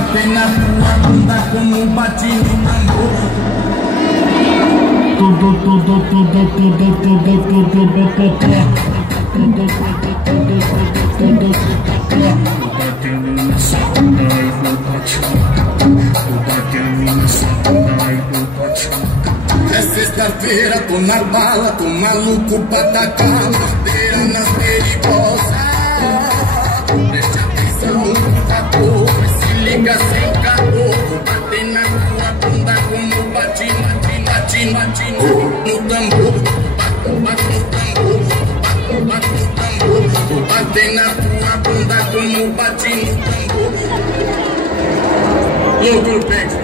bater na tua bunda como bati no tambor. Batendo nessa bunda e vou batendo. Tô batendo nessa bunda e vou batendo. É sexta-feira, tô na bala, tô maluco pra tacar madeira nas perigosas. Preste atenção no favor, se liga sem caô. Vou bater na tua bunda como bati no tambor. Bato no tambor, bato no tambor. Vou bater na tua bunda como bati no tambor. Louco no peito.